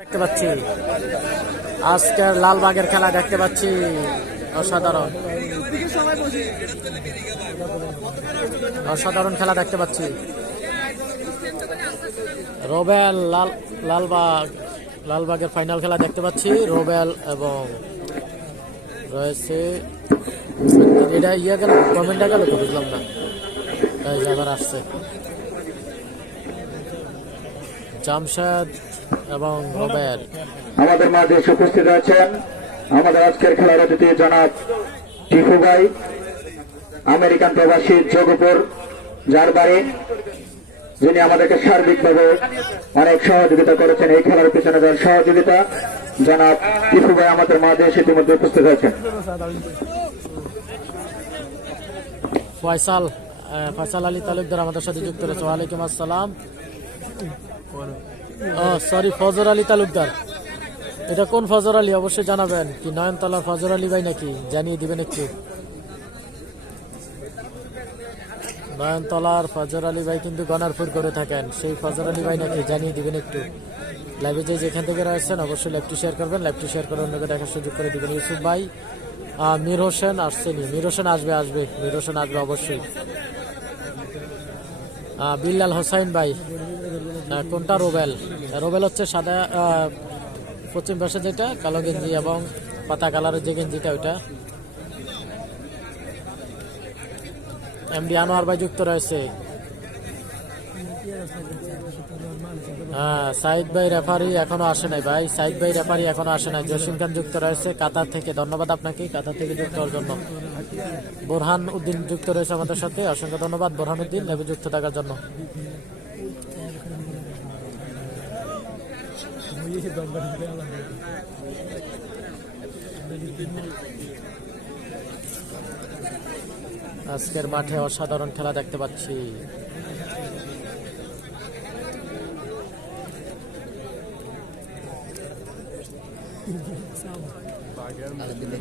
দেখতে পাচ্ছি আজকের লালবাগের খেলা দেখতে পাচ্ছি অসাধারণ অসাধারণ খেলা দেখতে পাচ্ছি। রোবেল লালবাগের ফাইনাল খেলা দেখতে পাচ্ছি। রোবেল এবং রয়েছে এটা গেল কমেন্টটা গেল তো বুঝলাম না, আবার আসছে জামশেদ এবং রোবেল আমাদের মাঝে উপস্থিত আছেন আমাদের আজকের খেলার অতিথি জনাব টিপু ভাই, আমেরিকান প্রবাসী যোগপুর যার বাড়ি, যিনি আমাদেরকে সার্বিকভাবে অনেক সহযোগিতা করেছেন। এই খেলার পিছনে যার সহযোগিতা জনাব টিপু ভাই আমাদের মাঝে ইতিমধ্যে উপস্থিত আছেন। ফয়সাল আলী তালুকদার আমাদের সাথে যুক্ত রয়েছে। ওয়ালাইকুম আসসালাম। সরি, ফজর আলী তালুকদার। এটা কোন ফজর আলী অবশ্যই জানাবেন। কি নয়নতলার ফজর আলী ভাই নাকি জানিয়ে দিবেন একটু। নয়নতলার ফজর আলী ভাই কিন্তু গনারপুর করে থাকেন, সেই ফজর আলী ভাই নাকি জানিয়ে দিবেন একটু। লাইভে যে যেখান থেকে রয়েছেন অবশ্যই লাইভটি শেয়ার করবেন, লাইভটি শেয়ার করে অন্যকে দেখার সুযোগ করে দিবেন। ইউসুফ ভাই, মীর হোসেন আসছেনি, মীর হোসেন আসবে মীর হোসেন আসবে অবশ্যই। বিল্লাল হোসাইন ভাই, কোনটা রোবেল? রোবেল হচ্ছে সাদা পশ্চিম পাশে যেটা কালো গেঞ্জি এবং পাতা কালারের যে গেঞ্জিটা ওইটা। এমডি আনোয়ার ভাই যুক্ত রয়েছে। সাইদ ভাই রেফারি এখনো আসে নাই ভাই, সাইদ ভাই রেফারি এখনো আসে নাই। জসিম খান যুক্ত রয়েছে কাতার থেকে, ধন্যবাদ আপনাকে কাতার থেকে যুক্ত হওয়ার জন্য। বোরহান উদ্দিন যুক্ত রয়েছে আমাদের সাথে, অসংখ্য ধন্যবাদ বোরহান উদ্দিন লেবে যুক্ত থাকার জন্য। আজকের মাঠে অসাধারণ খেলা দেখতে পাচ্ছি।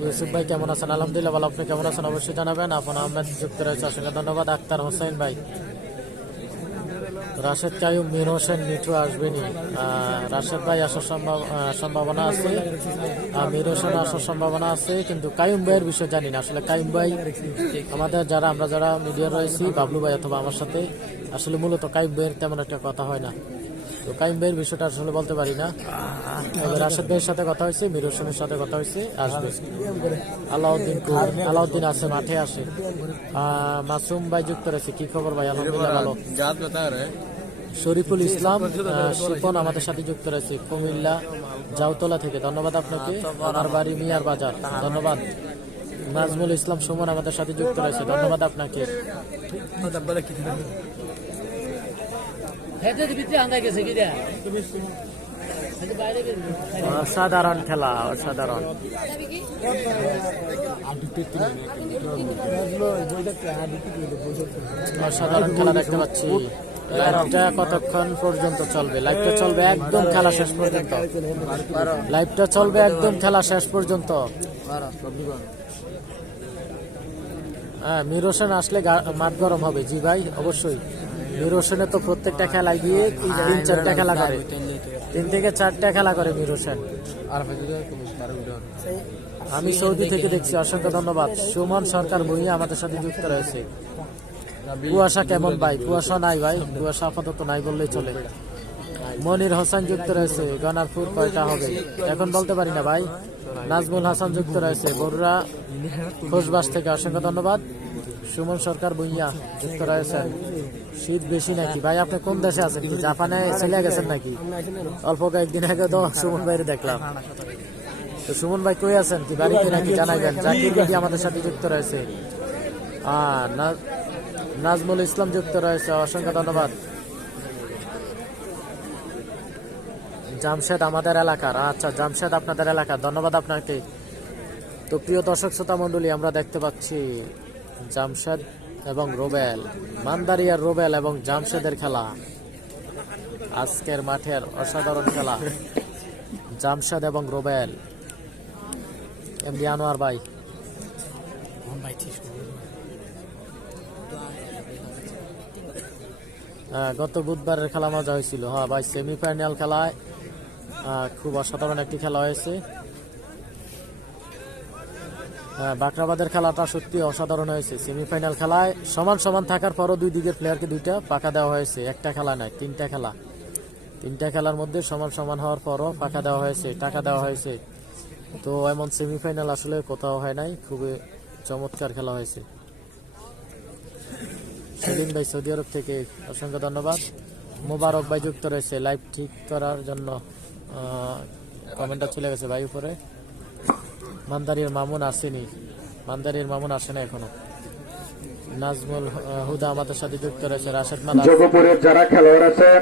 ইউসুফ ভাই কেমন আছেন? আলহামদুলিল্লাহ ভালো, আপনি কেমন আছেন অবশ্যই জানাবেন। আপন আহমেদ যুক্ত রয়েছে, অসংখ্য ধন্যবাদ। আক্তার হোসেন ভাই, রাশেদ কায়ুম, মীর হোসেন মিঠু আসবেনি। রাশেদ ভাই আসার সম্ভাবনা আছে, মীর হোসেন আসার সম্ভাবনা আছে, কিন্তু কায়ুম ভাইয়ের বিষয় জানি না। আসলে কায়ুম ভাই আমাদের আমরা যারা মিডিয়া রয়েছি, বাবলু ভাই অথবা আমার সাথে আসলে মূলত কায়ুম ভাইয়ের তেমন একটা কথা হয় না, তো কায়ুম ভাইয়ের বিষয়টা আসলে বলতে পারি না। তবে রাশেদ ভাইয়ের সাথে কথা হয়েছে, মীর হোসেনের সাথে কথা হয়েছে, আসবে। আলাউদ্দিন আছে, মাঠে আসে। মাসুম ভাই যুক্ত রয়েছে, কি খবর ভাই? আলহামদুলিল্লাহ ভালো। শরীফুল ইসলাম শিপন আমাদের সাথে যুক্ত রয়েছে কুমিল্লা জাউতলা থেকে, ধন্যবাদ আপনাকে। আমার বাড়ি মিয়ার বাজার, ধন্যবাদ। নাজমুল ইসলাম সুমন আমাদের সাথে যুক্ত রয়েছে, ধন্যবাদ আপনাকে। অসাধারণ খেলা, অসাধারণ অসাধারণ খেলা দেখতে পাচ্ছি। লাইভটা কতক্ষণ পর্যন্ত চলবে? লাইভটা চলবে একদম খেলা শেষ পর্যন্ত, লাইভটা চলবে একদম খেলা শেষ পর্যন্ত। হ্যাঁ, মীর হোসেন আসলে মাঠ গরম হবে। জি ভাই, অবশ্যই। মীর হোসেনে তো প্রত্যেকটা খেলায় গিয়ে 3-4টা খেলা করে, 3 থেকে 4টা খেলা করে মীর হোসেন। আমি সৌদি থেকে দেখছি, অসংখ্য ধন্যবাদ। সুমন সরকার ভুঁইয়া আমাদের সাথে যুক্ত রয়েছে। কুয়াশা কেমন ভাই? কুয়াশা নাই ভাই, কুয়াশা আপাতত নাই বললেই চলে। মনির হোসেন যুক্ত রয়েছে, গনারপুর কয়টা হবে এখন বলতে পারি না ভাই। নাজমুল হাসান যুক্ত রয়েছে বরুড়া খোঁজবাস থেকে, অসংখ্য ধন্যবাদ। সুমন সরকার ভুঁইয়া যুক্ত রয়েছেন। শীত বেশি নাকি ভাই? আপনি কোন দেশে আছেন? কি জাপানে চলে গেছেন নাকি? অল্প কয়েকদিন আগে তো সুমন ভাইয়ের দেখলাম। তো সুমন ভাই কই আছেন? কি বাড়িতে নাকি জানাইবেন। জাকির বিডি আমাদের সাথে যুক্ত রয়েছে। নাজমুল ইসলাম যুক্ত রয়েছে, অসংখ্য ধন্যবাদ। জামশেদ আমাদের এলাকার, আচ্ছা জামশেদ আপনাদের এলাকার, ধন্যবাদ আপনাকে। তো প্রিয় দর্শক শ্রোতা মণ্ডলী, আমরা দেখতে পাচ্ছি জামশেদ এবং রোবেল, মান্দারিয়ার রোবেল এবং জামশেদের খেলা। আজকের মাঠের অসাধারণ খেলা, জামশেদ এবং রোবেল। এমডি আনোয়ার ভাই, গত বুধবারের খেলা মজা হয়েছিল। হ্যাঁ ভাই, সেমিফাইনাল খেলায় খুব অসাধারণ একটি খেলা হয়েছে। বাকরাবাদের খেলাটা সত্যি অসাধারণ হয়েছে। সেমিফাইনাল খেলায় সমান সমান থাকার পরও দুই দিকের প্লেয়ারকে দুইটা পাকা দেওয়া হয়েছে। একটা খেলা নয়, তিনটা খেলার মধ্যে সমান সমান হওয়ার পরও পাকা দেওয়া হয়েছে, টাকা দেওয়া হয়েছে। তো এমন সেমিফাইনাল আসলে কোথাও হয় নাই, খুবই চমৎকার খেলা হয়েছে। সেদিন ভাই সৌদি আরব থেকে অসংখ্য ধন্যবাদ। মোবারক ভাই যুক্ত রয়েছে লাইভ ঠিক করার জন্য। কমেন্টটা চলে গেছে ভাই উপরে। মান্দারির মামুন আসেনি, আসে না এখনো। নাজমুল হুদা আমাদের সাথে যুক্ত রয়েছে। রাশেদ মালা। যোগপুরের যারা খেলোয়াড় আছেন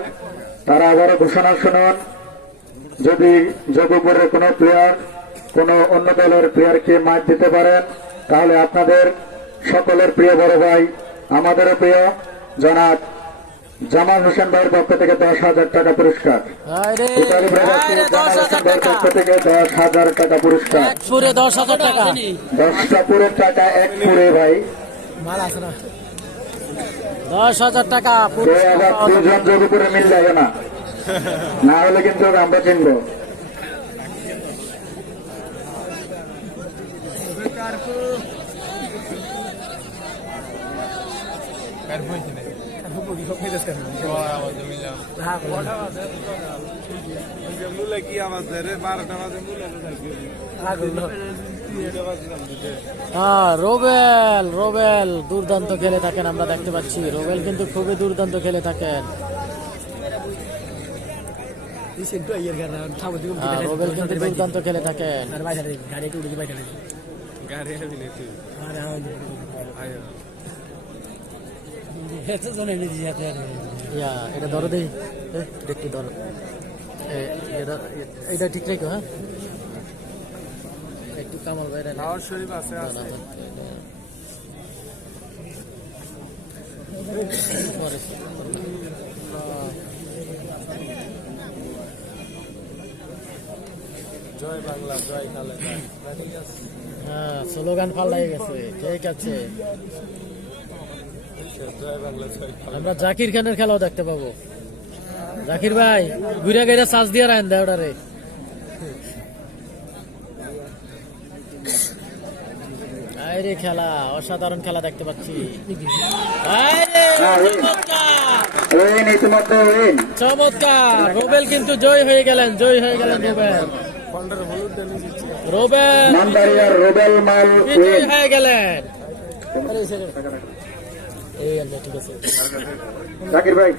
তারা আবারও ঘোষণা শুনুন, যদি যোগপুরের কোনো প্লেয়ার কোনো অন্য দলের প্লেয়ারকে মার দিতে পারেন তাহলে আপনাদের সকলের প্রিয় বড় ভাই, আমাদেরও প্রিয় জনাব জামাল হোসেন ভাইয়ের পক্ষ থেকে 10,000 টাকা পুরস্কার। ইতালি প্রবাসী জামাল হোসেন ভাইয়ের পক্ষ থেকে 10,000 টাকা পুরস্কার। 10,000 টাকা, 10টা পুরের টাকা এক পুরে ভাই। 10,000 টাকা আবার দুজন যোগপুরে মিল যাবে না, না হলে কিন্তু আমরা চিনবো। রোবেল দুর্দান্ত খেলে থাকেন, আমরা দেখতে পাচ্ছি। রোবেল কিন্তু খুবই দুর্দান্ত খেলে থাকেন। রোবেল কিন্তু দুর্দান্ত খেলে থাকেন। এটা ধরো দেখি, একটু ধরো, এটা ঠিক রেখো। হ্যাঁ, একটু কামাল ভাই শরীফ আছে। জয় বাংলা, জয় খালেদা। হ্যাঁ, স্লোগান পাল্টাই গেছে। ঠিক আছে, আমরা জাকির খানের খেলাও দেখতে পাবো। জাকির ভাই ঘুরে গেড়ে চার্জ দিয়ে রাখেন দেয় ওটারে। আরে খেলা, অসাধারণ খেলা দেখতে পাচ্ছি। চমৎকার, রোবেল কিন্তু জয় হয়ে গেলেন রোবেল বিজয়ী হয়ে গেলেন। ঠিক আছে জাকির ভাই।